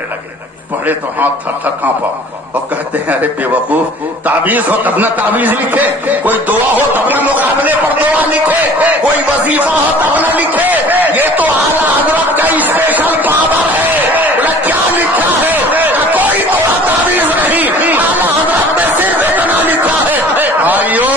پڑھنے لگے. پڑھے تو ہاتھ تھر تھر کانپا اور کہتے ہیں ارے بیوقوف، تعویذ ہو تب نہ تعویذ لکھے، کوئی دعا ہو تب نہ مقابلے پر دعا لکھے، کوئی وظیفہ ہو تب نہ لکھے، یہ تو اعلیٰ حضرت کا اسپیشل پاور ہے. بولا کیا لکھا ہے؟ کوئی دعا تعویذ نہیں، اعلیٰ حضرت نے صرف اتنا لکھا ہے بھائیو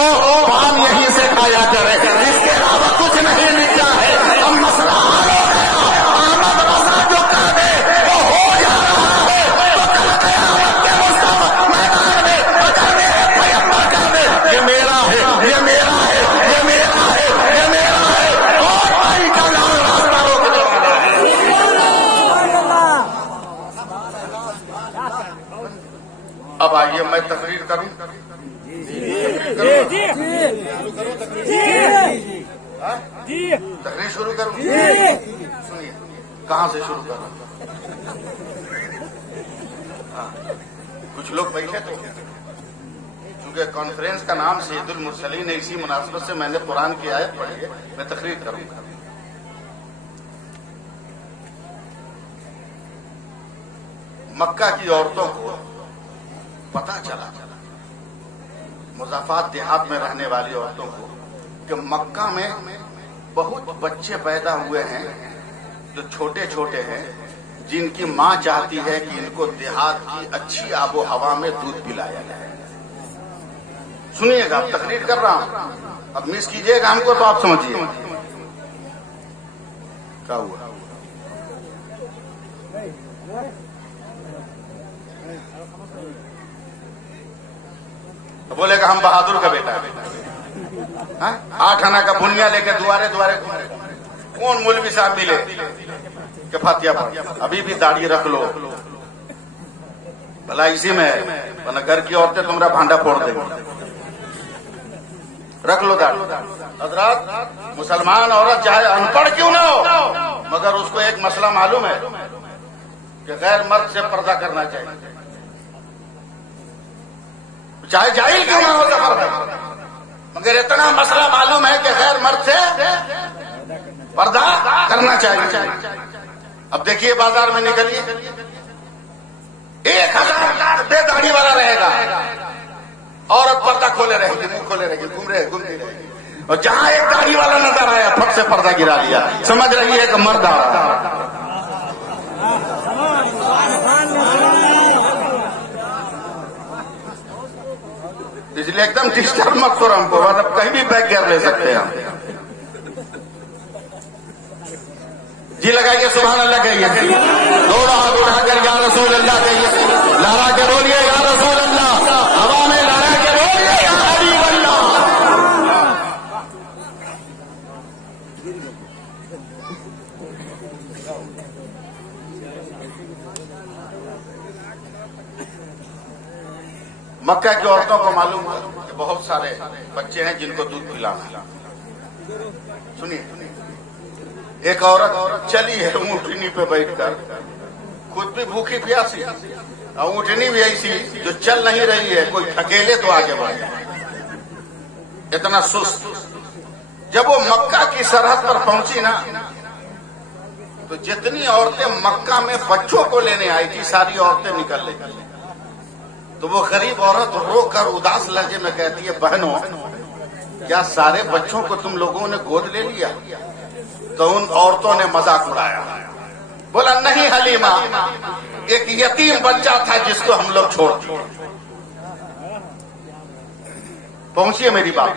پان یہیں سے کھایا کرے، اس کے علاوہ کچھ نہیں لکھا ہے. اب مسئلہ حل ہو گیا. احمد رضا جو کہہ دے وہ ہو جا رہا ہے. تو کل قیامت کے مصطفیٰ میدان میں اگر میرے پیغمبر کہہ دے یہ میرا ہے، یہ میرا ہے، یہ میرا ہے، یہ میرا ہے، اور بھائی کا نام راستہ روکنے والا ہے. اب آئیے میں تقریر کروں. تقریر شروع کروں. سنیے کہاں سے شروع کر رہا ہوں. کچھ لوگ بیٹھے تو کیونکہ کانفرنس کا نام سید المرسلین ہے، اسی مناسبت سے میں نے قرآن کی آیت پڑھی ہے، میں تقریر کروں گا. مکہ کی عورتوں کو پتا چلا، مضافات دیہات میں رہنے والی عورتوں کو، کہ مکہ میں بہت بچے پیدا ہوئے ہیں جو چھوٹے چھوٹے ہیں، جن کی ماں چاہتی ہے کہ ان کو دیہات کی اچھی آب و ہوا میں دودھ پلایا جائے. سنیے گا، اب تقریر کر رہا ہوں، اب مس کیجیے گا ہم کو تو آپ سمجھیے کیا ہوا. بولے گا ہم بہادر کا بیٹا ہے، 8 آنا کا بنیا لے کے دوارے دوارے کون مولوی صاحب ملے کہ فاتحہ پڑھ، ابھی بھی داڑھی رکھ لو، بھلا اسی میں ہے، ورنہ گھر کی عورتیں تمہارا بھانڈا پھوڑ دیں گے. رکھ لو داڑھی. حضرات، مسلمان عورت چاہے ان پڑھ کیوں نہ ہو مگر اس کو ایک مسئلہ معلوم ہے کہ غیر مرد سے پردہ کرنا چاہیے، چاہے جاہل کیوں نہ ہو زبردست، مگر اتنا مسئلہ معلوم ہے کہ غیر مرد سے پردہ کرنا چاہیے. اب دیکھیے بازار میں نکلیے، 1000 بے داڑھی والا رہے گا، عورت پردہ کھولے رہے گی، منہ کھولے رہے گی، گھومتی رہے گی، اور جہاں ایک داڑھی والا نظر آیا پھٹ سے پردہ گرا لیا، سمجھ رہی ہے کہ مرد آ رہا ہے. اس لیے ایک دم ڈسٹرب مت کرو ہم کو، مطلب کہیں بھی بیک گیئر لے سکتے ہیں ہم. جی لگائیے سبحان اللہ کہیے، دو ہاتھ اٹھا کر یا رسول اللہ کہیے، لہرا کے بولیے یا رسول اللہ، ہوا میں لہرا کے بولیے یا حبیب اللہ. مکہ کی عورتوں کو معلوم ہے کہ بہت سارے بچے ہیں جن کو دودھ پلانا ہے. سنیے، ایک عورت چلی ہے اونٹنی پہ بیٹھ کر، خود بھی بھوکی پیاسی، اور اونٹنی بھی ایسی جو چل نہیں رہی ہے، کوئی ٹھکیلے تو آگے بڑھے، اتنا سست. جب وہ مکہ کی سرحد پر پہنچی نا، تو جتنی عورتیں مکہ میں بچوں کو لینے آئی تھی ساری عورتیں نکل رہی. تو وہ غریب عورت رو کر اداس لہجے میں کہتی ہے، بہنوں کیا سارے بچوں کو تم لوگوں نے گود لے لیا؟ تو ان عورتوں نے مذاق اڑایا، بولا نہیں حلیمہ، ایک یتیم بچہ تھا جس کو ہم لوگ چھوڑ دیے. پہنچیے میری بات،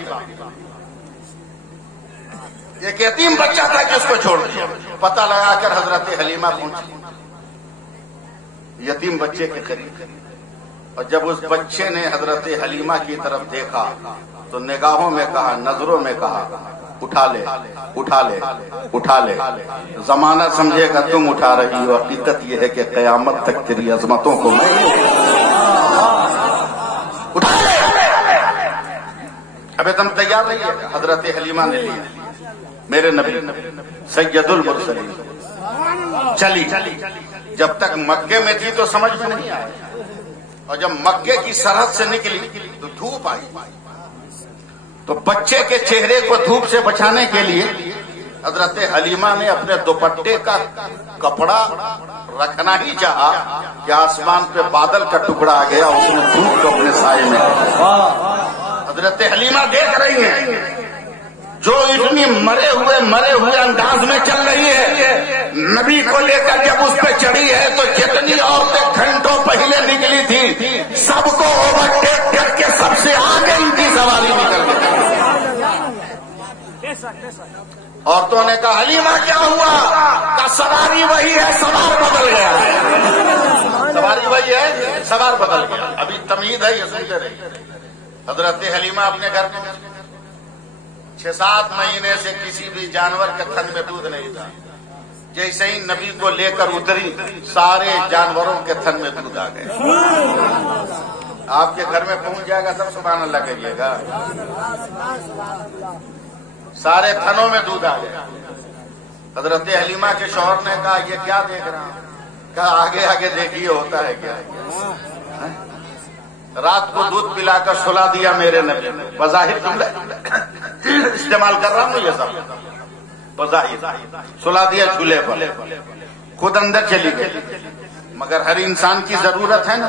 ایک یتیم بچہ تھا جس کو چھوڑ دیا. پتہ لگا کر حضرت حلیمہ پہنچی یتیم بچے کے قریب، اور جب اس بچے نے حضرت حلیمہ کی طرف دیکھا تو نگاہوں میں کہا، نظروں میں کہا، اٹھا لے اٹھا لے اٹھا لے. زمانہ سمجھے گا تم اٹھا رہی ہو، حقیقت یہ ہے کہ قیامت تک تیری عظمتوں کو میں اٹھا لے. ابھی تم تیار نہیں ہے. حضرت حلیمہ نے لیا، میرے نبی سید المرسلین. چلی جب تک مکے میں تھی تو سمجھ میں نہیں آیا، اور جب مکے کی سرحد سے نکلی تو دھوپ آئی. تو بچے کے چہرے کو دھوپ سے بچانے کے لیے حضرت حلیمہ نے اپنے دوپٹے کا کپڑا رکھنا ہی چاہا کہ آسمان پہ بادل کا ٹکڑا آ گیا، اس نے دھوپ کو اپنے سائے میں۔ حضرت حلیمہ دیکھ رہی ہیں جو اتنی مرے ہوئے انداز میں چل رہی ہے، نبی کو لے کر جب اس پہ چڑھی ہے تو جتنی عورتیں گھنٹوں پہلے نکلی تھی سب کو اوورٹیک کر کے سب سے آگے ان کی سواری نکل گئی۔ عورتوں نے کہا حلیمہ کیا ہوا؟ کہا سواری وہی ہے، سوار بدل گیا۔ سواری وہی ہے، سوار بدل گیا۔ ابھی تمہید ہے، یہ سنتے رہیے۔ حضرت حلیمہ اپنے گھر میں 6-7 مہینے سے کسی بھی جانور کے تھن میں دودھ نہیں تھا۔ جیسے ہی نبی کو لے کر اتری سارے جانوروں کے تھن میں دودھ آ گئے۔ آپ کے گھر میں پہنچ جائے گا سب سبحان اللہ کہیے گا۔ سارے تھنوں میں دودھ آ گیا۔ حضرت حلیمہ کے شوہر نے کہا یہ کیا دیکھ رہا ہوں؟ کہا آگے آگے دیکھیے ہوتا ہے کیا۔ رات کو دودھ پلا کر سلا دیا میرے نبی نے۔ بظاہر جملہ استعمال کر رہا ہوں یہ سب، بظاہر سلا دیا چولہے پر، خود اندر چلی گئی۔ مگر ہر انسان کی ضرورت ہے نا،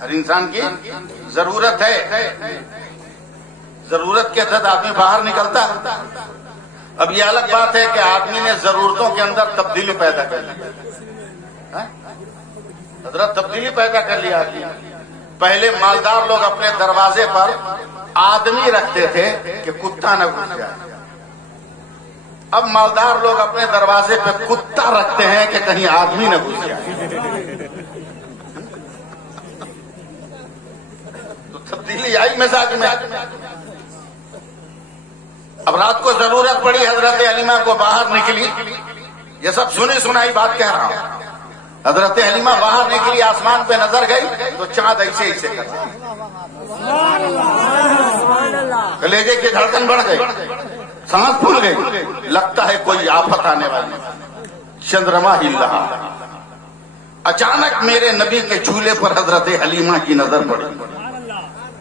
ہر انسان کی ضرورت ہے، ضرورت کے تحت آدمی باہر نکلتا ہے۔ اب یہ الگ بات ہے کہ آدمی نے ضرورتوں کے اندر تبدیلی پیدا کر لی، حضرت تبدیلی پیدا کر لی آدمی۔ پہلے مالدار لوگ اپنے دروازے پر آدمی رکھتے تھے کہ کتا نہ گھس جائے، اب مالدار لوگ اپنے دروازے پہ کتا رکھتے ہیں کہ کہیں آدمی نہ گھس جائے۔ تو تبدیلی آئی مزاج میں۔ اب رات کو ضرورت پڑی، حضرت حلیمہ کو باہر نکلی۔ یہ سب سنی سنائی بات کہہ رہا ہوں۔ حضرت حلیمہ باہر نکلی، آسمان پہ نظر گئی تو چاند ایسے کر رہا، کلیجے کی دھڑکن بڑھ گئی، سانس پھول گئی، لگتا ہے کوئی آفت آنے والی۔ چندرما ہل رہا، اچانک میرے نبی کے چولہے پر حضرت حلیمہ کی نظر پڑی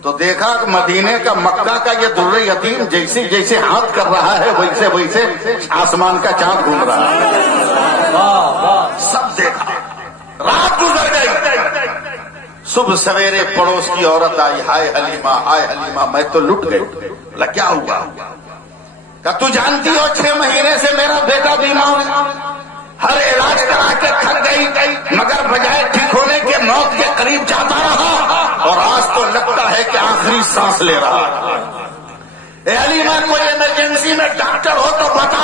تو دیکھا کہ مدینے کا مکہ کا یہ در یتیم جیسے جیسے ہاتھ کر رہا ہے ویسے ویسے آسمان کا چاند گھوم رہا ہے۔ سب دیکھا، رات گزر گئی، صبح سویرے پڑوس کی عورت آئی، ہائے حلیمہ میں تو لٹ گئی۔ کیا ہوا؟ کہ تو جانتی ہو 6 مہینے سے میرا بیٹا بیمار ہے، ہر علاج کرا کے تھک گئی مگر بجائے ٹھیک ہونے کے موت کے قریب جاتا رہا اور آج تو لگتا ہے کہ آخری سانس لے رہا ہے۔ اے حلیمہ کوئی ایمرجنسی میں ڈاکٹر ہو تو بتا،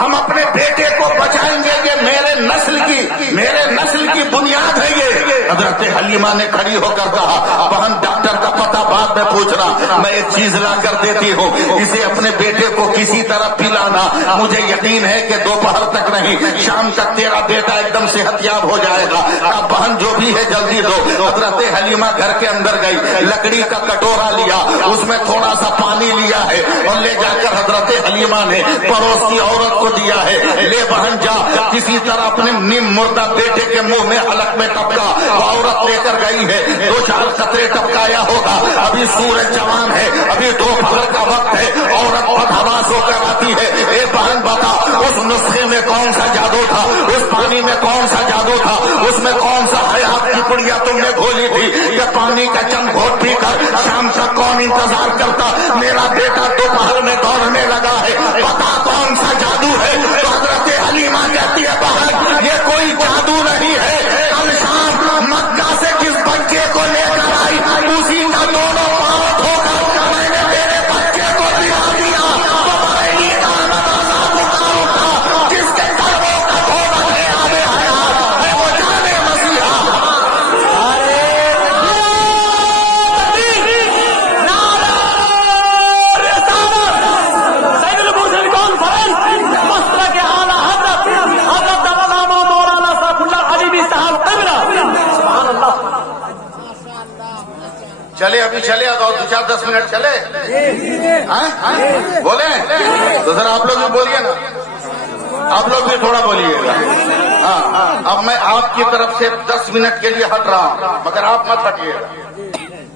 ہم اپنے بیٹے کو بچائیں گے، یہ میرے نسل کی بنیاد ہے یہ۔ حضرت حلیمہ نے کھڑی ہو کر کہا بہن ڈاکٹر کا پتہ بعد میں پوچھنا، میں ایک چیز لا کر دیتی ہوں، اسے اپنے بیٹے کو کسی طرح پلانا، مجھے یقین ہے کہ دوپہر تک نہیں شام تک تیرا بیٹا ایک دم صحت یاب ہو جائے گا۔ اب بہن جو بھی ہے جلدی دو۔ حضرت حلیمہ گھر کے اندر گئی، لکڑی کا کٹورا لیا، اس میں تھوڑا سا پانی لیا ہے اور لے جا کر حضرت حلیمہ نے پڑوس کی عورت کو دیا ہے، لے بہن جا کسی طرح اپنے نیم مردہ بیٹے کے منہ میں حلق میں ٹپکا۔ عورت لے کر گئی ہے، 2-4 قطرے ٹپکایا ہوگا، ابھی سورج جوان ہے، ابھی دوپہر کا وقت ہے، عورت بدحواس ہو کر آتی ہے، اے بہن بتا اس نسخے میں کون سا جادو تھا، اس پانی میں کون سا جادو تھا، اس میں کون سا حیات کی پڑیا تم نے گھولی تھی کہ پانی کا چند گھونٹ پی کر شام تک کون انتظار کرتا، میرا بیٹا دوپہر میں دوڑنے لگا ہے، پتا کون سا جادو ہے؟ تو حضرت حلیمہ کہتی ہے بہن یہ کوئی جادو نہیں ہے، کل شام مکہ سے جس بچے کو لے کر آئی اسی کا دونوں پاؤں دھو کر میں نے میرے بچے کو دلا دیا، بریلی کا جس کے قلبوں کا دھونا ہے آبے حیات ہے وہ جانے مسیحا۔ چلے ابھی چلے اور 2-4-10 منٹ چلے بولے تو ذرا آپ لوگ بھی بولیے نا، آپ لوگ بھی تھوڑا بولیے گا۔ ہاں اب میں آپ کی طرف سے 10 منٹ کے لیے ہٹ رہا ہوں مگر آپ مت ہٹیے گا،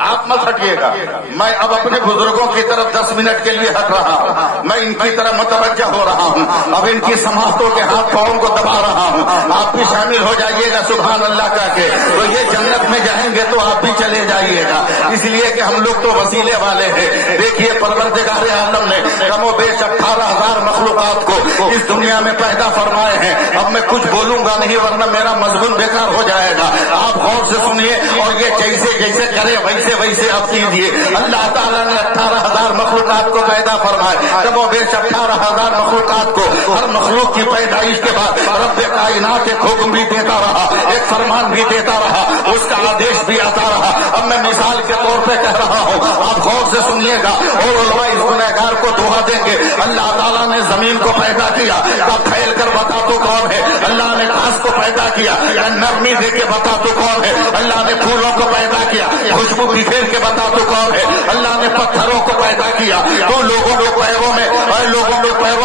آپ مت ہٹیے گا. میں اب اپنے بزرگوں کی طرف 10 منٹ کے لیے ہٹ رہا ہوں. میں ان کی طرف متوجہ ہو رہا ہوں. اب ان کی سماعتوں کے ہاتھ پاؤں کو دبا رہا ہوں. آپ بھی شامل ہو جائیے گا سبحان اللہ کا کے. تو یہ جنت میں جائیں گے تو آپ بھی چلے جائیے گا. اس لیے کہ ہم لوگ تو وسیلے والے ہیں. دیکھیے پروردگار عالم نے کم و بیش 18,000 مخلوقات کو اس دنیا میں پیدا فرمائے ہیں. اب میں کچھ بولوں گا نہیں ورنہ میرا مضمون بیکار ہو جائے گا. آپ غور سے سنیے اور یہ جیسے کرے ویسے آپ کیجیے. اللہ تعالیٰ نے 18,000 مخلوقات کو پیدا فرمائے. کم و بیش 18,000 مخلوقات کو ہر مخلوق کی پیدائش کے بعد رب کائنات ایک حکم بھی دیتا رہا, ایک فرمان بھی دیتا رہا, اس کا آدیش بھی آتا رہا. اب میں مثال کے طور پہ کہہ رہا ہوں, آپ غور سے سنیے گا اور علماء اس گنہگار کو دعا دیں گے. اللہ تعالیٰ نے زمین کو پیدا کیا, تب پھیل کر بتا تو کون ہے. اللہ نے گھاس کو پیدا کیا, نرمی دے کے بتا تو کون ہے. اللہ نے پھولوں کو پیدا کیا, خوشبو بکھیر کے بتا تو کون ہے. اللہ نے پتھروں کو پیدا کیا تو لوگوں کے پیروں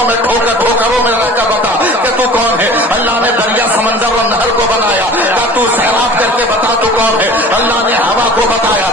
میں ٹھوکروں میں رکھ کر بتا کہ تو کون ہے. اللہ نے دریا سمندر اور نہر کو بنایا کہ تو سیراب کر کے بتا تو کون ہے. اللہ نے ہوا کو بنایا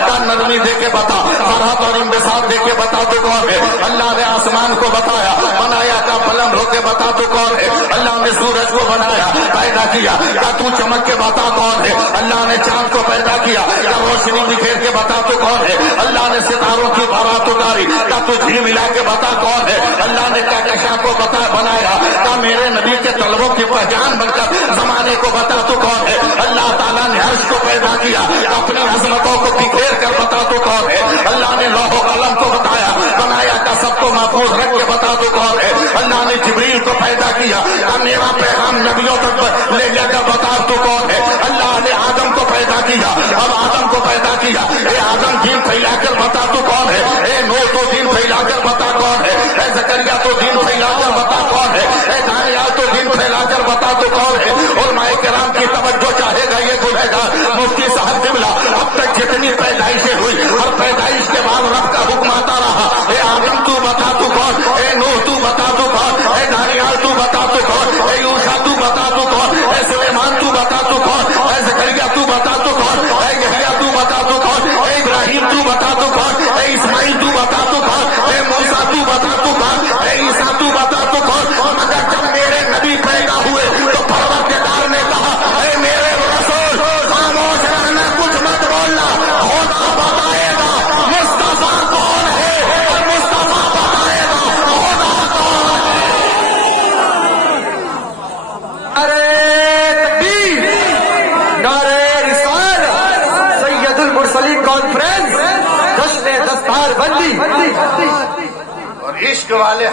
کہ نرمی دے کے بتا, فرحت اور انبساط دے کے بتا تو کون ہے. اللہ نے آسمان کو بنایا کہ بلند ہو کے بتا تو کون ہے. اللہ نے سورج کو بنایا پیدا کیا کہ تو چمک کے بتا کون ہے. اللہ نے چاند کو پیدا کیا کہ روشنی بکھیر کے بتا تو کون ہے. اللہ نے ستاروں کی بارات اتاری کہ تو جھیل ملا کے بتا کون ہے. اللہ نے کہکشاں کو بنایا کہ میرے نبی کے طلبوں کی پہچان بن کر زمانے کو بتا تو کون ہے. اللہ تعالیٰ نے عرش کو پیدا کیا اپنی عظمتوں کو بکھیر کر بتا تو کون ہے. اللہ نے لوح و قلم کو بنایا کہ سب کو محفوظ رکھ کے بتا تو کون ہے. اللہ نے جبریل کو پیدا کیا کہ میرا پیغام نبیوں تک لے جا کر بتا تو کون ہے. اللہ نے آدم کو پیدا کیا, اب آدم کو پیدا کیا, اے آدم دین پھیلا کر بتا تو کون ہے. اے نوح تو دین پھیلا کر بتا کون ہے. اے زکریا تو دین پھیلا کر بتا کون ہے. اے دانیال تو دین پھیلا کر بتا تو کون ہے. اور مائے کرام کی توجہ چاہے گا یہ گنہگار مفتی صاحب قبلہ, اب تک جتنی پیدائشیں ہوئی ہر پیدائش کے بعد رب کا حکم آتا رہا. اے آدم تو بتا تو کون, اے نوح تو بتا تو کون, اے دانیال تو بتا تو کون, اے یوشع تو بتا تو کون, اے سلیمان تو بتا تو کون, اے زکریا تو بتا تو کون, اے یحییٰ تو بتا تو کون, اے ابراہیم تو بتا تو کون, اے اسماعیل تو بتا تو کون, اے موسیٰ تو بتا تو کون, اے عیسیٰ تو بتا تو کون. مگر جب میرے نبی پیدا ہوئے تو پروردگار نے کہا اے میرے رسول خاموش رہنا, کچھ مت بولنا, خدا بتائے گا مصطفیٰ کون ہے اور مصطفیٰ بتائے گا خدا کون ہے. ارے تکبیر, نعرہ رسالت, سید المرسلین کانفرنس, جشن دستار بندی. اور عشق والے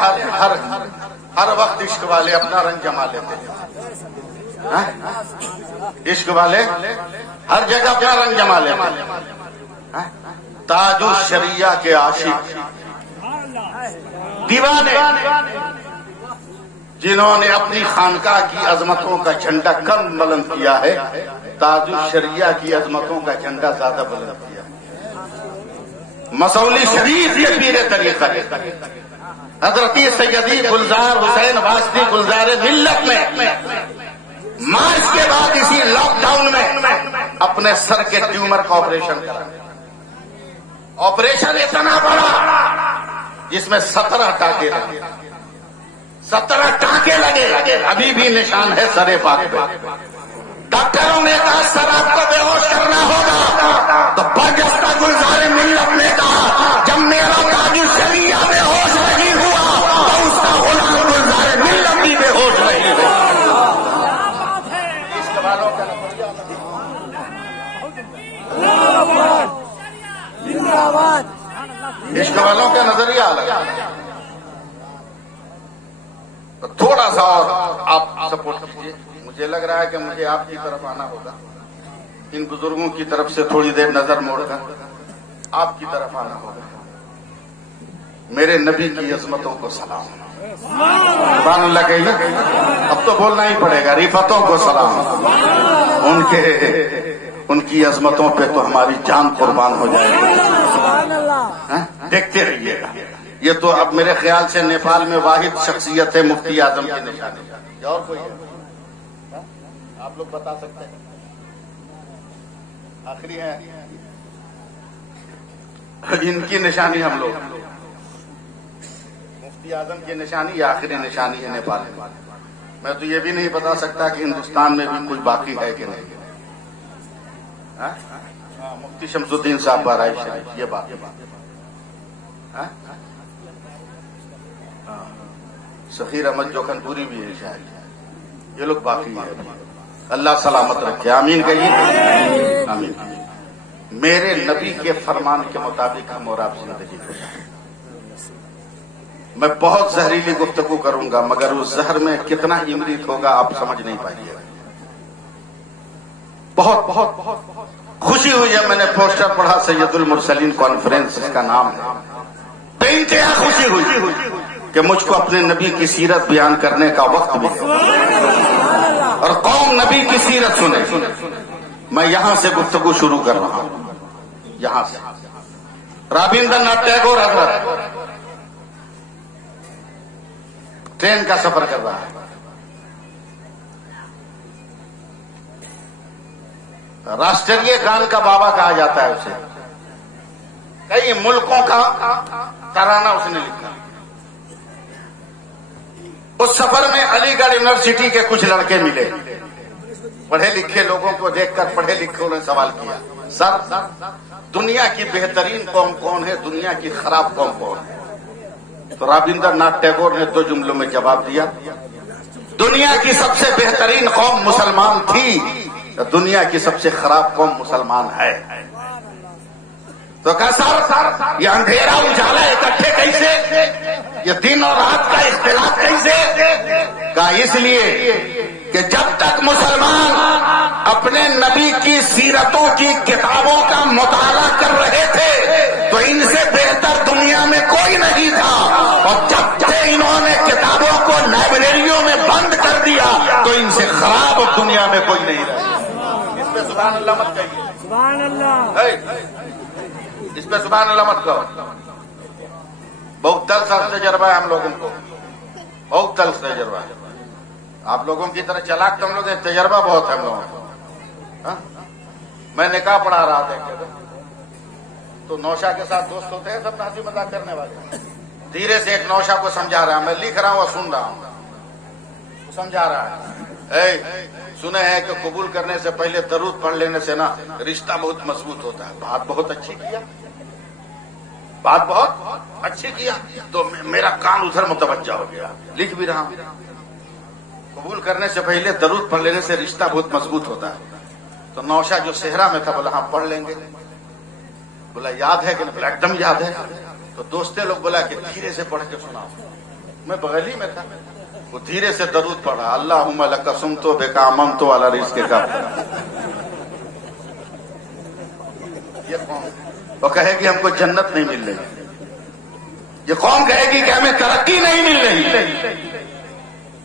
ہر وقت عشق والے اپنا رنگ جما لیتے ہیں. عشق والے ہر جگہ اپنا رنگ جما لیتے ہیں. تاج الشریعہ کے عاشق دیوانے جنہوں نے اپنی خانقاہ کی عظمتوں کا جھنڈا کم بلند کیا ہے, تاج الشریعہ کی عظمتوں کا جھنڈا زیادہ بلند کیا ہے. مسولی شریف کے پیر طریقہ حضرت سیدی گلزار حسین واسطی گلزار ملت میں مارچ کے بعد اسی لاک ڈاؤن میں اپنے سر کے ٹیومر کا آپریشن کرا. آپریشن اتنا بڑا جس میں 17 ٹانکے لگے, 17 ٹانکے لگے. ابھی بھی نشان ہے سر پاک پہ. ڈاکٹروں نے کہا سر آپ کو بے ہوش کرنا ہوگا, تو برجستہ گلزار ملت نے کہا جب میرا تاج الشریعہ بے ہوش نہیں ہوا تو اس کا غلام گلزار ملت بھی بے ہوش نہیں ہوا. عشق والوں کا نظریہ الگ ہے. تھوڑا سا اور آپ سپورٹ کیجیے. مجھے لگ رہا ہے کہ مجھے آپ کی طرف آنا ہوگا. ان بزرگوں کی طرف سے تھوڑی دیر نظر موڑ کر آپ کی طرف آنا ہوگا. میرے نبی کی عظمتوں کو سلام. سبحان اللہ کہیے. اب تو بولنا ہی پڑے گا. رفتوں کو سلام. ان کی عظمتوں پہ تو ہماری جان قربان ہو جائے گی. دیکھتے رہیے گا. یہ تو اب میرے خیال سے نیپال میں واحد شخصیت ہے مفتی اعظم کی نشانی. اور کوئی ہے آپ لوگ بتا سکتے ہیں؟ آخری ہے ان کی نشانی ہم لوگ، مفتی اعظم کی نشانی یہ آخری نشانی ہے نیپال میں. میں تو یہ بھی نہیں بتا سکتا کہ ہندوستان میں بھی کچھ باقی ہے کہ نہیں. مفتی شمس الدین صاحب بہرائچ شریف، یہ بات سخیر احمد جوکھن پوری بھی ہے شاید، یہ لوگ باقی ہیں. اللہ سلامت رکھے، آمین کہیے. آمین. میرے نبی کے فرمان کے مطابق ہم اور آپ زندگی گزاریں. میں بہت زہریلی گفتگو کروں گا مگر اس زہر میں کتنا امرت ہوگا آپ سمجھ نہیں پائیے. بہت بہت بہت خوشی ہوئی ہے، میں نے پوسٹر پڑھا سید المرسلین کانفرنس اس کا نام ہے. بے انتہا خوشی ہوئی کہ مجھ کو اپنے نبی کی سیرت بیان کرنے کا وقت ملا اور قوم نبی کی سیرت سنے. میں یہاں سے گفتگو شروع کر رہا ہوں، یہاں سے. رابندر ناتھ ٹیگور حضرت ٹرین کا سفر کر رہا ہے. راشٹریہ گان کا بابا کہا جاتا ہے اسے. کئی ملکوں کا ترانہ اس نے لکھا. اس سفر میں علی گڑھ یونیورسٹی کے کچھ لڑکے ملے. پڑھے لکھے لوگوں کو دیکھ کر پڑھے لکھوں نے سوال کیا، سر دنیا کی بہترین قوم کون ہے، دنیا کی خراب قوم کون ہے؟ تو رابندر ناتھ ٹیگور نے 2 جملوں میں جواب دیا، دنیا کی سب سے بہترین قوم مسلمان تھی، دنیا کی سب سے خراب قوم مسلمان ہے. تو کہا سر یہ اندھیرا اجالا اکٹھے کیسے، یہ دن اور رات کا اختلاف کیسے؟ کہا اس لیے کہ جب تک مسلمان اپنے نبی کی سیرتوں کی کتابوں کا مطالعہ کر رہے تھے تو ان سے بہتر دنیا میں کوئی نہیں تھا، اور جب سے انہوں نے کتابوں کو لائبریریوں میں بند کر دیا تو ان سے خراب دنیا میں کوئی نہیں رہا. اس پہ سبحان اللہ مت کہیے، سبحان اللہ. اس پہ سبحان اللہ مت کہو. بہت تلخ تجربہ ہے ہم لوگوں کو، بہت تلخ تجربہ ہے. آپ لوگوں کی طرح چلاک تو ہم لوگ، تجربہ بہت ہے ہم لوگوں کو. میں نکاح پڑھا رہا تھا تو نوشا کے ساتھ دوست ہوتے ہیں سب ہنسی مذاق کرنے والے. دھیرے سے ایک نوشا کو سمجھا رہا ہے، میں لکھ رہا ہوں اور سن رہا ہوں، سمجھا رہا ہے. سنے ہیں کہ قبول کرنے سے پہلے درود پڑھ لینے سے نا رشتہ بہت مضبوط ہوتا ہے. بات بہت اچھی کیا، بات بہت اچھی کیا. تو میرا کان ادھر متوجہ ہو گیا، لکھ بھی رہا ہوں. قبول کرنے سے پہلے درود پڑھ لینے سے رشتہ بہت مضبوط ہوتا ہے. تو نوشا جو صحرا میں تھا بولا ہاں پڑھ لیں گے. بولا یاد ہے کہ بولا ایک دم یاد ہے. تو دوستے لوگ بولا کہ دھیرے سے پڑھ کے سناؤ. میں بغل ہی میں تھا، وہ دھیرے سے درود پڑھا، اللہم لک صمت بک آمنت علی رزقک. یہ قوم وہ کہے گی ہم کو جنت نہیں مل رہی، یہ قوم کہے گی کہ ہمیں ترقی نہیں مل رہی،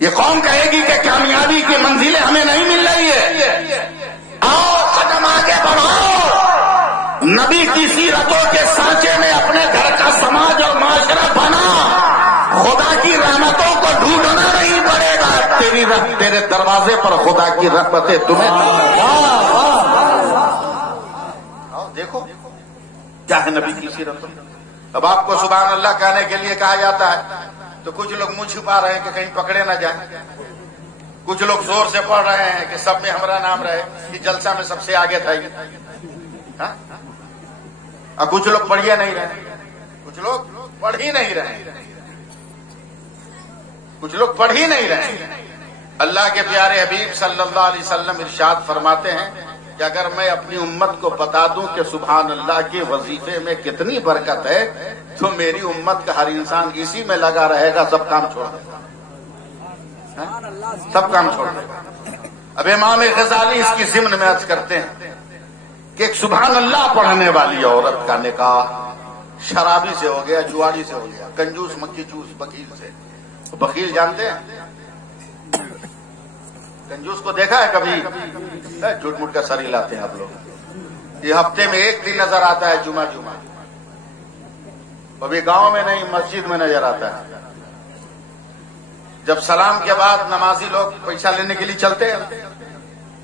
یہ قوم کہے گی کہ کامیابی کی منزلیں ہمیں نہیں مل رہی ہے. آؤ قدم آگے بڑھاؤ، نبی کی سیرتوں کے سانچے میں اپنے گھر کا سماج اور معاشرہ بنا. خدا کی رحمتوں کو ڈھونڈنا نہیں پڑے گا، تیرے دروازے پر خدا کی رحمتیں تمہیں. دیکھو کیا ہے نبی کی سیرت. اب آپ کو سبحان اللہ کہنے کے لیے کہا جاتا ہے تو کچھ لوگ منہ چھپا رہے ہیں کہ کہیں پکڑے نہ جائیں. کچھ لوگ زور سے پڑھ رہے ہیں کہ سب میں ہمارا نام رہے، کہ جلسہ میں سب سے آگے تھا. اور کچھ لوگ پڑھیے نہیں رہے، کچھ لوگ پڑھ ہی نہیں رہے، کچھ لوگ پڑھ ہی نہیں رہے. اللہ کے پیارے حبیب صلی اللہ علیہ وسلم ارشاد فرماتے ہیں کہ اگر میں اپنی امت کو بتا دوں کہ سبحان اللہ کے وظیفے میں کتنی برکت ہے تو میری امت کا ہر انسان اسی میں لگا رہے گا، سب کام چھوڑ دے گا، سب کام چھوڑ دے گا. اب امام غزالی اس کی ضمن میں عرض کرتے ہیں کہ ایک سبحان اللہ پڑھنے والی عورت کا نکاح شرابی سے ہو گیا، جواری سے ہو گیا، کنجوس مکھی چوس بخیل سے. بخیل جانتے ہیں؟ کنجوس کو دیکھا ہے کبھی؟ جھوٹ موٹ کا سر ہلاتے ہیں آپ لوگ. یہ ہفتے میں ایک دن نظر آتا ہے، جمعہ. کبھی گاؤں میں نہیں، مسجد میں نظر آتا ہے. جب سلام کے بعد نمازی لوگ پیسہ لینے کے لیے چلتے ہیں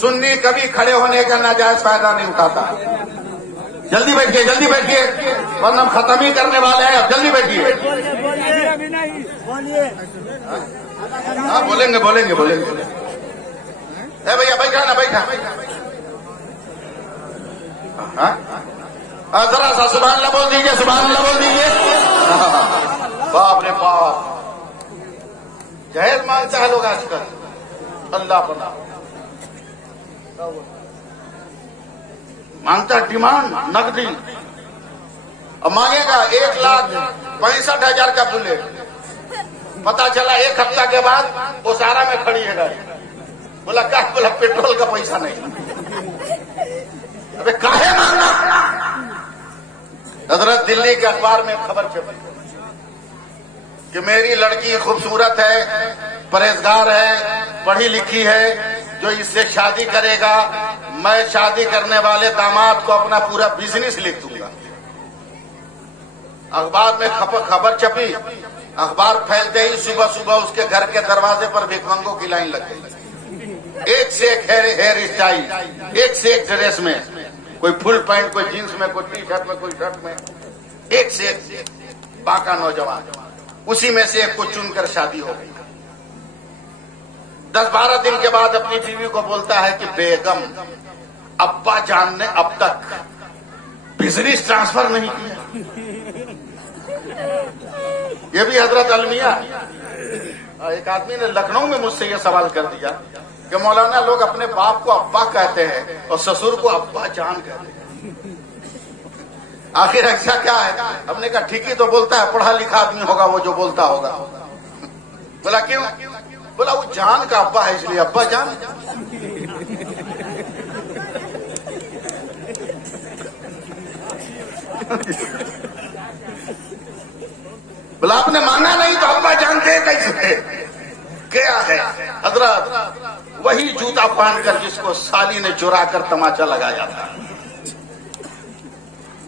سنی کبھی کھڑے ہونے کا ناجائز فائدہ نہیں اٹھاتا. جلدی بیٹھیے جلدی بیٹھیے ورنہ ہم ختم ہی کرنے والے ہیں. اب جلدی بیٹھیے. ہاں بولیں گے بولیں گے بولیں گے. اے بھیا بیٹھا نا بیٹھا. ذرا سا سبحان اللہ بول دیجیے سبحان اللہ بول دیجیے. باپ رے باپ جہیز مانگتا ہے لوگ آج کل. اللہ پناہ مانگتا ڈیمانڈ نقدی. اب مانگے گا 1,65,000 کا بلیٹ. پتا چلا 1 ہفتہ کے بعد وہ سارا میں کھڑی ہے گاڑی. بولا کیا؟ بولا پیٹرول کا پیسہ نہیں. ابے کاہے مانگنا؟ حضرت دلی کے اخبار میں خبر چھپی کہ میری لڑکی خوبصورت ہے, پرہیزگار ہے, پڑھی لکھی ہے, جو اس سے شادی کرے گا میں شادی کرنے والے داماد کو اپنا پورا بزنس لکھ دوں گا. اخبار میں خبر چھپی. اخبار پھیلتے ہی صبح صبح اس کے گھر کے دروازے پر بھیکمنگوں کی لائن لگ گئی. ایک سے ایک ہیئر اسٹائل, ایک سے ایک ڈریس میں, کوئی فل پینٹ, کوئی جینس میں, کوئی ٹی شرٹ میں, کوئی شرٹ میں, ایک سے ایک باقا نوجوان. اسی میں سے ایک کو چن کر شادی ہو گئی. 10-12 دن کے بعد اپنی بیوی کو بولتا ہے کہ بیگم ابا جان نے اب تک بزنس ٹرانسفر نہیں کیا. یہ بھی حضرت المیہ. ایک آدمی نے لکھنؤ میں مجھ سے یہ سوال کر دیا کہ مولانا لوگ اپنے باپ کو ابا کہتے ہیں اور سسر کو ابا جان کہتے ہیں, آخر ایسا کیا ہے؟ ہم نے کہا ٹھیک ہی تو بولتا ہے, پڑھا لکھا آدمی ہوگا وہ جو بولتا ہوگا. بولا کیوں؟ بولا وہ جان کا ابا ہے اس لیے ابا جان. بولا آپ نے مانگا نہیں تو ابا جانتے کیسے؟ کیا ہے حضرت؟ وہی جوتا پہن کر جس کو سالی نے چرا کر تماچا لگایا تھا,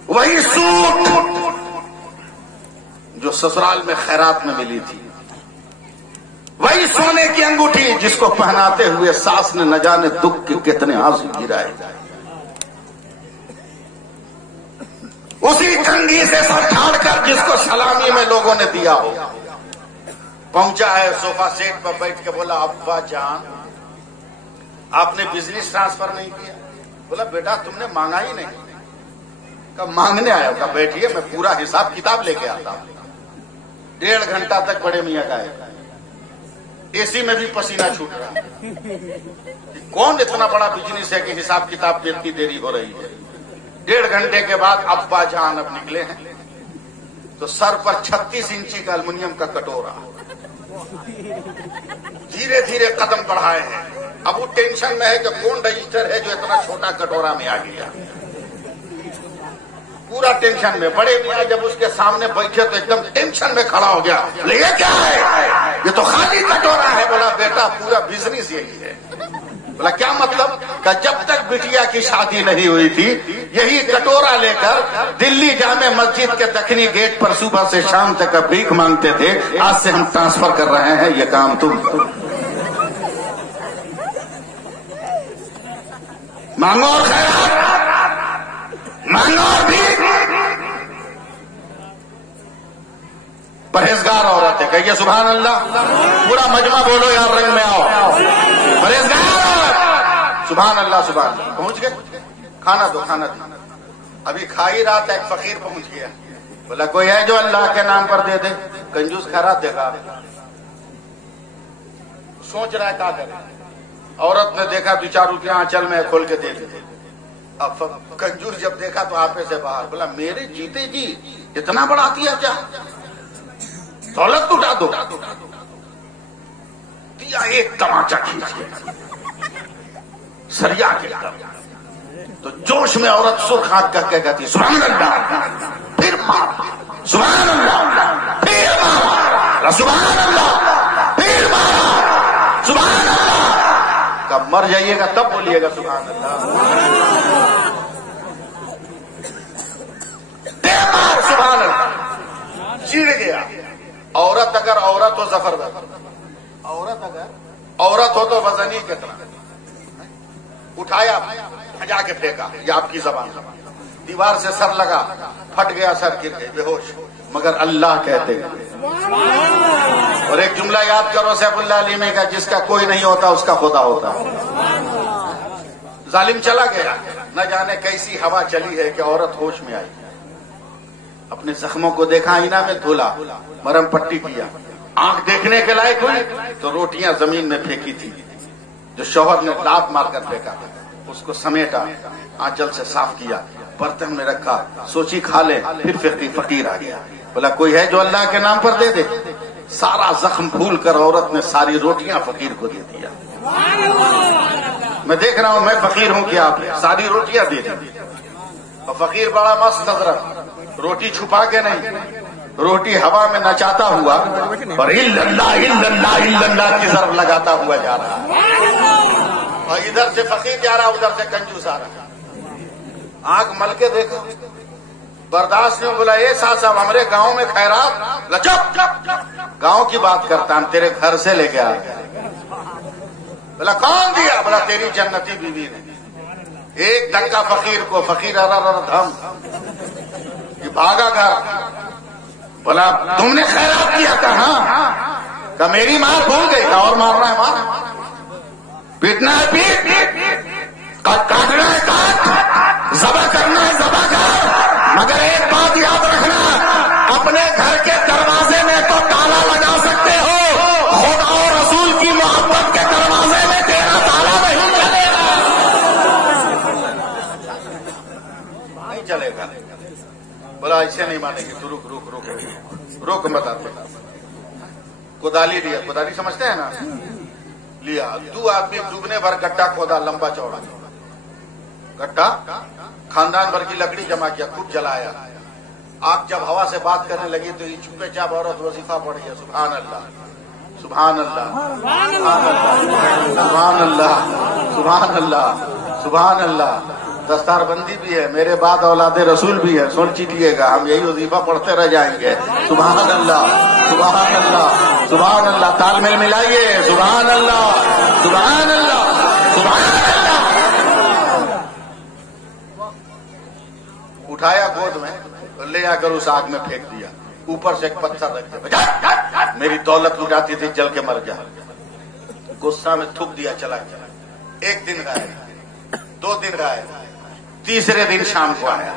وہی سوٹ جو سسرال میں خیرات میں ملی تھی, وہی سونے کی انگوٹھی جس کو پہناتے ہوئے ساس نے نہ جانے دکھ کے کتنے آنسو گرائے, اسی کنگھی سے سر ڈھاڑ کر جس کو سلامی میں لوگوں نے دیا ہو. پہنچا ہے صوفہ سیٹ پر بیٹھ کے بولا ابا جان آپ نے بزنس ٹرانسفر نہیں کیا. بولا بیٹا تم نے مانگا ہی نہیں. کہا مانگنے آیا. کہا بیٹھیے میں پورا حساب کتاب لے کے آتا ہوں. 1.5 گھنٹہ تک بڑے میاں کا ہے, اے سی میں بھی پسینہ چھوٹ رہا. کون اتنا بڑا بزنس ہے کہ حساب کتاب میں اتنی دیری ہو رہی ہے. 1.5 گھنٹے کے بعد ابا جان اب نکلے ہیں تو سر پر 36 انچی کا المونیم کا کٹورا. دھیرے دھیرے قدم بڑھائے ہیں. اب وہ ٹینشن میں ہے کہ کون رجسٹر ہے جو اتنا چھوٹا کٹورا میں آ گیا. پورا ٹینشن میں. بڑے میاں جب اس کے سامنے بیٹھے تو ایک دم ٹینشن میں کھڑا ہو گیا. یہ کیا ہے؟ یہ تو خالی کٹورا ہے. بولا بیٹا پورا بزنس یہی ہے. بولا کیا مطلب؟ کہ جب تک بٹیا کی شادی نہیں ہوئی تھی یہی کٹورا لے کر دلی جامع مسجد کے دکنی گیٹ پر صبح سے شام تک بھیک مانگتے تھے. آج سے ہم ٹرانسفر کر رہے ہیں یہ کام تم مانگو اور خیرات مانگو اور بھیک. پرہیزگار عورت ہے. کہیے سبحان اللہ. پورا مجمع بولو یار رنگ میں آؤ. پرہیزگار سبحان اللہ سبحان اللہ. پہنچ گئے. کھانا دو کھانا دو. ابھی کھا ہی رہا تھا ایک فقیر پہنچ گیا. بولا کوئی ہے جو اللہ کے نام پر دے دے. کنجوس خیرات دے گا. سوچ رہا ہے کیا کرے. عورت نے دیکھا 2-4 روپیہ آنچل میں کھول کے دے دیتے. اب کنجوس جب دیکھا تو آپے سے باہر. بولا میرے جیتے جی اتنا بڑا دیا کیا؟ دولت اٹھا دو. دیا ایک تماچا کھینچ کے سریا کے تو جوش میں عورت سرخ آنکھ کر کے کہتی سبحان اللہ. پھر مار. سبحان اللہ. پھر مار. سبحان اللہ. پھر مار. سبحان اللہ. کب مر جائیے گا تب بولیے گا سبحان اللہ. سبحان اللہ. چڑ گیا. عورت اگر عورت ہو زبردست. عورت اگر عورت ہو تو وزنی کتنا. اٹھایا بھجا کے پھینکا، یہ آپ کی زبان، دیوار سے سر لگا، پھٹ گیا، سر گر گئے بے ہوش، مگر اللہ کہتے ہیں۔ اور ایک جملہ یاد کرو سیف اللہ علیمی کا، جس کا کوئی نہیں ہوتا اس کا خدا ہوتا۔ ظالم چلا گیا، نہ جانے کیسی ہوا چلی ہے کہ عورت ہوش میں آئی، اپنے زخموں کو دیکھا، آئینہ میں دھولا، مرہم پٹی کیا، آنکھ دیکھنے کے لائق ہوئی تو روٹیاں زمین میں پھینکی تھی جو شوہر نے لات مار کر پھینکا تھا، اس کو سمیٹا، آنچل سے صاف کیا، برتن میں رکھا، سوچی کھا لے، پھر فقیر آ گیا، بولا کوئی ہے جو اللہ کے نام پر دے دے؟ سارا زخم بھول کر عورت نے ساری روٹیاں فقیر کو دے دیا۔ میں دیکھ رہا ہوں میں فقیر ہوں کہ آپ نے ساری روٹیاں دے دی، اور فقیر بڑا مست نظر، روٹی چھپا کے نہیں، روٹی ہوا میں نچاتا ہوا اور اللہ کی ضرب لگاتا ہوا جا رہا ہے، اور ادھر سے فقیر جا رہا، ادھر سے کنجوس آ رہا۔ آنکھ مل کے دیکھو، برداشت نہیں، بولا یہ ساتھ صاحب ہمارے گاؤں میں خیرات، چپ گاؤں کی بات کرتا، ہم تیرے گھر سے لے کے آ گئے۔ بولا کون دیا؟ بولا تیری جنتی بیوی نے۔ ایک دھکا فقیر کو، فقیر دھم، یہ بھاگا گھر۔ بولا تم نے خیرات کیا؟ کہاں؟ کہ میری ماں بھول گئی، کہ اور مارنا ہے ماں، پیٹنا ہے پیٹ، کاٹنا ہے کاٹ، ذبح کرنا ہے ذبح کر، مگر ایک بات یاد رکھنا، اپنے گھر کے دروازے میں تو تالا لگا سکتے ہو، خدا اور رسول کی محبت کے دروازے میں تیرا تالا نہیں چلے گا، نہیں چلے گا۔ بولا ایسے نہیں مانے گی، تو رک مت آتے۔ کدالی لیا، کدالی سمجھتے ہیں نا، لیا، 2 آدمی ڈوبنے بھر گڈھا کھودا، لمبا چوڑا گڈھا، خاندان بھر کی لکڑی جمع کیا، خوب جلایا، آگ جب ہوا سے بات کرنے لگی تو یہ چھپے چاپ عورت وظیفہ پڑ گیا، سبحان اللہ سبحان اللہ سبحان اللہ سبحان اللہ سبحان اللہ۔ دستار بندی بھی ہے، میرے بعد اولاد رسول بھی ہے، سوچ لیجیے گا، ہم یہی وظیفہ پڑھتے رہ جائیں گے، سبحان اللہ سبحان اللہ سبحان اللہ، تال میل ملائیے، سبحان اللہ سبحان اللہ سبحان اللہ۔ اٹھایا گود میں، لے جا کر اس آگ میں پھینک دیا، اوپر سے ایک پتھر رکھ دیا، میری دولت لٹاتی تھی، جل کے مر جا، غصہ میں تھوک دیا، چلا چلا۔ 1 دن غائب، 2 دن غائب، تیسرے دن شام کو آیا،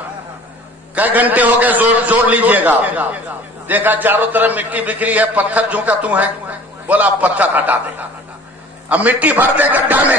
کئی گھنٹے ہو گئے، جوڑ لیجئے گا، دیکھا چاروں طرف مٹی بکھری ہے، پتھر جھونکا تو ہے، بولا پتھر ہٹا دے، اب مٹی بھر دے گڈھا میں،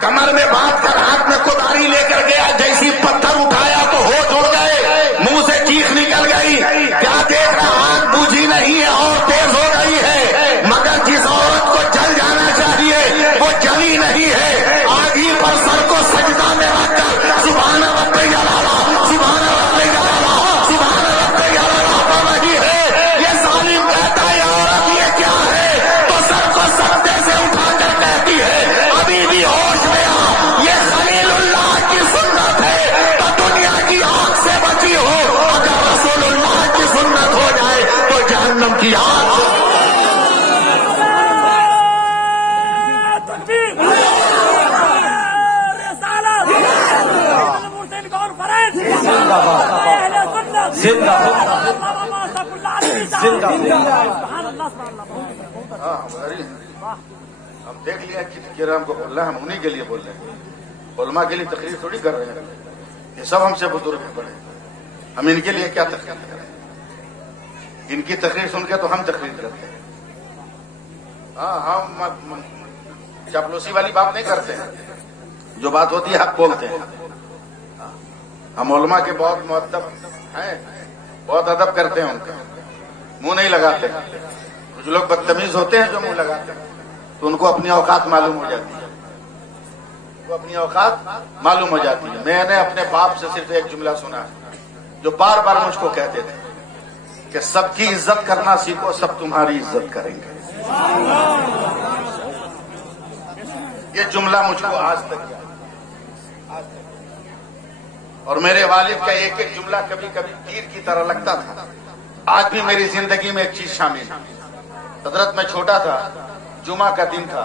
کمر میں باندھ کر ہاتھ میں کداری لے کر گیا، جیسی پتھر اٹھایا تو ہوش اڑ گئے، منہ سے چیخ نکل گئی، کیا دیکھ رہا، آگ بوجھی نہیں ہے اور تیز ہو گئی ہے، مگر جس عورت کو جل جانا چاہیے وہ جلی نہیں ہے، آگ ہی پر سر کو سجدہ میں رکھ کر سبحان رب جلالہ سبحان رب جلالہ سبحان رب جلالہ پڑھ رہی ہے۔ یہ ظالم کہتا ہے عورت یہ کیا ہے، تو سر کو سجدے سے اٹھا کر کہتی ہے ابھی بھی ہوش میں آ، یہ خلیل اللہ کی سنت ہے، تو دنیا کی آگ سے بچی ہو، اگر رسول اللہ کی سنت ہو جائے تو جہنم کی آگ۔ ہم دیکھ لیا کہ ہم کو بول رہے ہیں، ہم انہیں کے لیے بول رہے ہیں، علماء کے لیے تقریر تھوڑی کر رہے ہیں، یہ سب ہم سے بزرگ بڑے، ہم ان کے لیے کیا تقریر کریں، ان کی تقریر سن کے تو ہم تقریر کرتے ہیں۔ ہاں، ہم چاپلوسی والی بات نہیں کرتے ہیں، جو بات ہوتی ہے حق بولتے ہیں، ہم علماء کے بہت مؤدب ہیں، بہت ادب کرتے ہیں، ان کا منہ نہیں لگاتے، کچھ لوگ بدتمیز ہوتے ہیں جو منہ لگاتے ہیں، تو ان کو اپنی اوقات معلوم ہو جاتی ہے، وہ اپنی اوقات معلوم ہو جاتی ہے۔ میں نے اپنے باپ سے صرف ایک جملہ سنا ہے، جو بار بار مجھ کو کہتے تھے کہ سب کی عزت کرنا سیکھو، سب تمہاری عزت کریں گے۔ یہ جملہ مجھ کو آج تک یاد، اور میرے والد کا ایک ایک جملہ کبھی کبھی تیر کی طرح لگتا تھا۔ آج بھی میری زندگی میں ایک چیز شامل ہے۔ حضرت میں چھوٹا تھا، جمعہ کا دن تھا،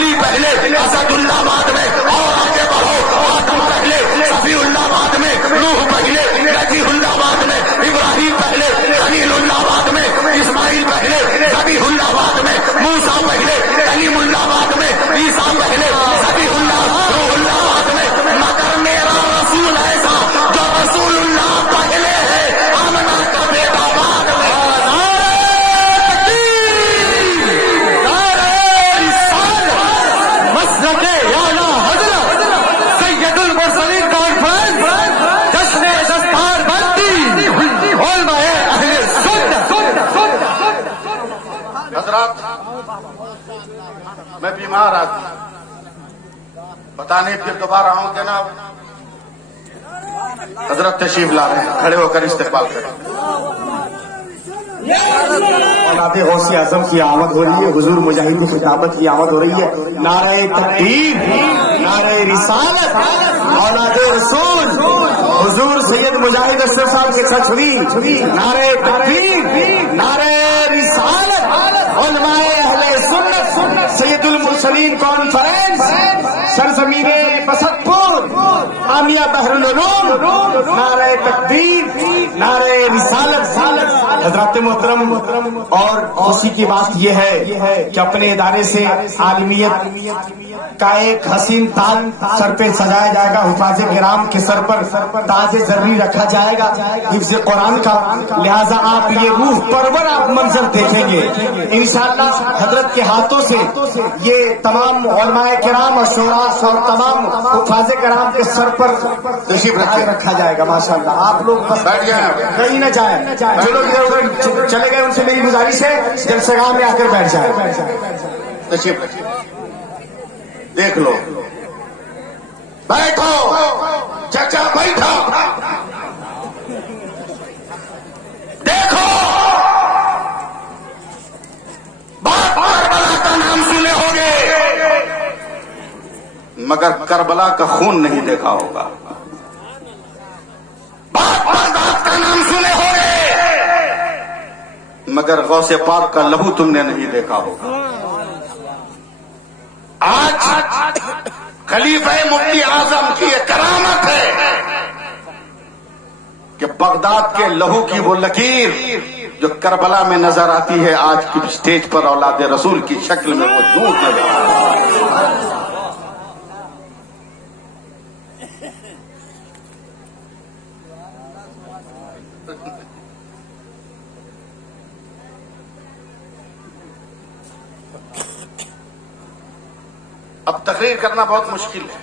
علی پہلے اسد اللہ بعد میں اور آگے بڑھو آدم پہلے صفی اللہ بعد میں نوح پہلے نبی اللہ بعد میں ابراہیم پہلے خلیل اللہ بعد میں اسماعیل پہلے نبی اللہ بعد میں موسیٰ پہلے کلیم اللہ بعد میں عیسیٰ پہلے نبی اللہ روح اللہ بعد میں مگر میرا رسول ایسا جو رسول اللہ پہلے ہے آمنہ کا بیٹا بعد میں میں بیمار آدمی بتانے پھر دوبارہ آؤں جناب حضرت تشریف لا رہے ہیں کھڑے ہو کر استقبال کریں جناب غوث اعظم کی آمد ہو رہی ہے حضور مجاہد کی خطابت کی آمد ہو رہی ہے نعرہ تکبیر نعرہ رسالت اولاد رسول حضور سید مجاہد اشرف صاحب کے سچوی نعرہ تکبیر نعرہ رسالت علماء اہل سنت سید المرسلین کانفرنس سرزمین پسند پور عامیہ بحر العلوم نعرہ تکبیر نعرہ رسالت حضرات محترم اور اسی کی بات یہ ہے کہ اپنے ادارے سے عالمیت کا ایک حسین تاج سر پہ سجایا جائے گا حفاظ کرام کے سر پر تاج زرعی رکھا جائے گا حفظ قرآن کا لہذا آپ یہ روح پرور آپ منظر دیکھیں گے انشاءاللہ حضرت کے ہاتھوں سے یہ تمام علماء کرام اور شعراء اور تمام حفاظ کرام کے سر پر رکھا جائے گا ماشاءاللہ آپ لوگ کہیں نہ جائیں جو لوگ ادھر ادھر چلے گئے ان سے میری گزارش ہے جلسہ گاہ میں آ کر بیٹھ جائیں دیکھ لو بیٹھو چچا بیٹھو دیکھو بار بار کربلا کا نام سنے ہوگے مگر کربلا کا خون نہیں دیکھا ہوگا بار بار بات کا نام سنے ہوگے مگر غوث پاک کا لہو تم نے نہیں دیکھا ہوگا آج خلیفہ مفتی اعظم کی یہ کرامت ہے کہ بغداد کے لہو کی وہ لکیر جو کربلا میں نظر آتی ہے آج کی اسٹیج پر اولاد رسول کی شکل میں وہ دور نظر آتی ہے اب تقریر کرنا بہت مشکل ہے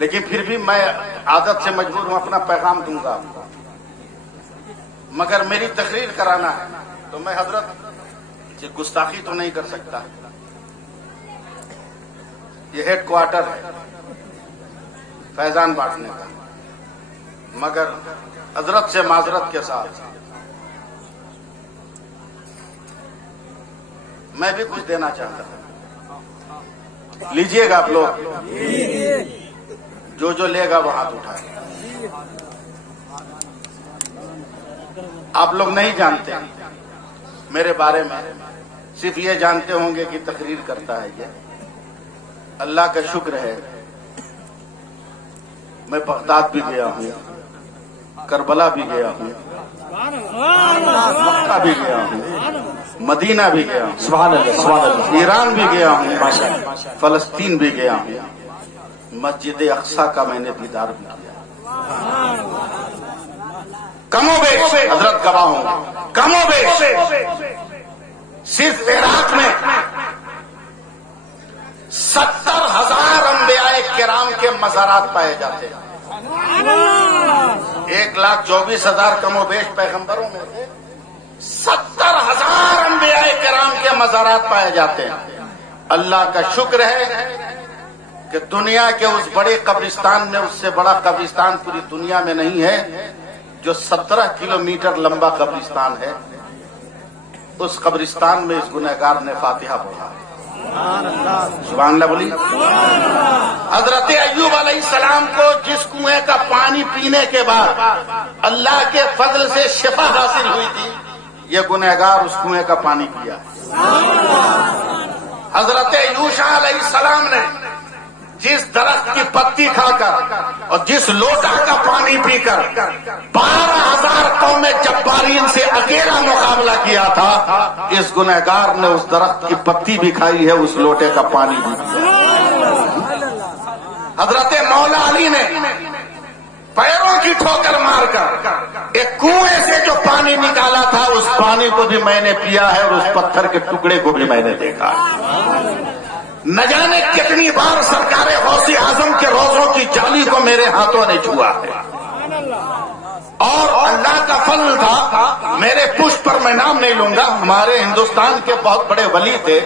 لیکن پھر بھی میں عادت سے مجبور ہوں اپنا پیغام دوں گا مگر میری تقریر کرانا ہے تو میں حضرت سے گستاخی تو نہیں کر سکتا یہ ہیڈ کوارٹر ہے فیضان بانٹنے کا مگر حضرت سے معذرت کے ساتھ میں بھی کچھ دینا چاہتا ہوں لیجئے گا آپ لوگ جو لے گا وہ ہاتھ اٹھائے آپ لوگ نہیں جانتے میرے بارے میں صرف یہ جانتے ہوں گے کہ تقریر کرتا ہے یہ اللہ کا شکر ہے میں بغداد بھی گیا ہوں کربلا بھی گیا ہوں مکہ بھی گیا ہوں مدینہ بھی گیا ہوں سبحان اللہ سبحان اللہ ایران بھی گیا ہوں فلسطین بھی گیا ہوں مسجد اقصی کا میں نے دیدار بھی کیا کم و بیش حضرت گواہ ہوں کم و بیش صرف عراق میں 70,000 انبیاء کرام کے مزارات پائے جاتے ہیں 1,24,000 کم و بیش پیغمبروں میں سے 70,000 انبیاء کرام کے مزارات پائے جاتے ہیں اللہ کا شکر ہے کہ دنیا کے اس بڑے قبرستان میں اس سے بڑا قبرستان پوری دنیا میں نہیں ہے جو 17 کلومیٹر لمبا قبرستان ہے اس قبرستان میں اس گنہگار نے فاتحہ پڑھا سبحان اللہ بولی حضرت ایوب علیہ السلام کو جس کنویں کا پانی پینے کے بعد اللہ کے فضل سے شفا حاصل ہوئی تھی یہ گنہگار اس کنویں کا پانی پیا حضرت یوشع علیہ السلام نے جس درخت کی پتی کھا کر اور جس لوٹا کا پانی پی کر 12,000 قوم جبارین سے اکیلا مقابلہ کیا تھا، اس گنہگار نے اس درخت کی پتی بھی کھائی ہے، اس لوٹے کا پانی بھی پیا۔ حضرت مولا علی نے پیروں کی ٹھوکر مار کر ایک کنویں سے جو پانی نکالا تھا، اس پانی کو بھی میں نے پیا ہے اور اس پتھر کے ٹکڑے کو بھی میں نے دیکھا۔ نہ جانے کتنی بار سرکار غوث اعظم کے روزوں کی جالی کو میرے ہاتھوں نے چھوا ہے، اور اللہ کا فضل تھا، میرے پشت پر میں نام نہیں لوں گا، ہمارے ہندوستان کے بہت بڑے ولی تھے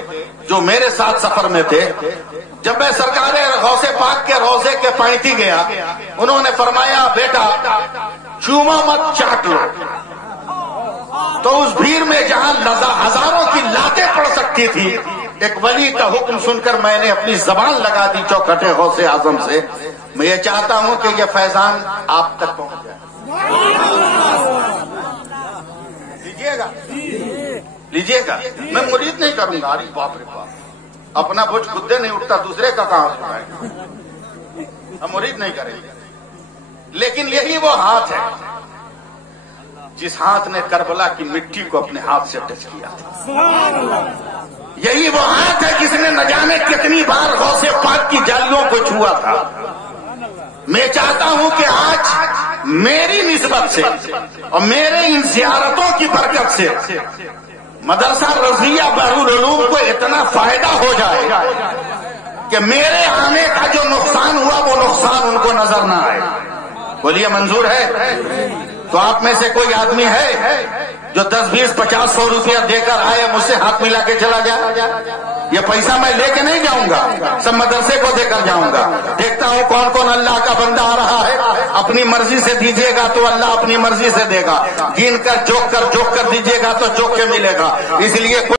جو میرے ساتھ سفر میں تھے۔ جب میں سرکار غوث پاک کے روزے کے پائتی گیا، انہوں نے فرمایا بیٹا چوما مت، چاٹ لو۔ تو اس بھیڑ میں جہاں ہزاروں کی لاتیں پڑ سکتی تھی، ایک ولی کا حکم سن کر میں نے اپنی زبان لگا دی چوکھٹے غوث اعظم سے، میں یہ چاہتا ہوں کہ یہ فیضان آپ تک پہنچ جائے۔ لیجیے گا، میں مرید نہیں کروں گا، ارے باپ رے باپ، اپنا بوجھ خود نہیں اٹھتا، دوسرے کا کہاں اٹھائے گا، ہم مرید نہیں کریں گے۔ لیکن یہی وہ ہاتھ ہے جس ہاتھ نے کربلا کی مٹی کو اپنے ہاتھ سے ٹچ کیا تھا، یہی وہ ہاتھ ہے جس نے نہ جانے کتنی بار غوث پاک کی جالیوں کو چھوا تھا۔ میں چاہتا ہوں کہ آج میری نسبت سے اور میرے ان زیارتوں کی برکت سے مدرسہ رضویہ بحرالعلوم کو اتنا فائدہ ہو جائے کہ میرے آنے کا جو نقصان ہوا وہ نقصان ان کو نظر نہ آئے۔ بولیے منظور ہے؟ تو آپ میں سے کوئی آدمی ہے جو 10 20 50 100 روپیہ دے کر آئے مجھ سے ہاتھ ملا کے چلا جائے؟ یہ پیسہ میں لے کے نہیں جاؤں گا، سب مدرسے کو دے کر جاؤں گا۔ دیکھتا ہوں کون کون اللہ کا بندہ آ رہا ہے، اپنی مرضی سے دیجیے گا تو اللہ اپنی مرضی سے دے گا، گن کر جوک کر دیجیے گا تو جوک کے ملے گا۔ اس لیے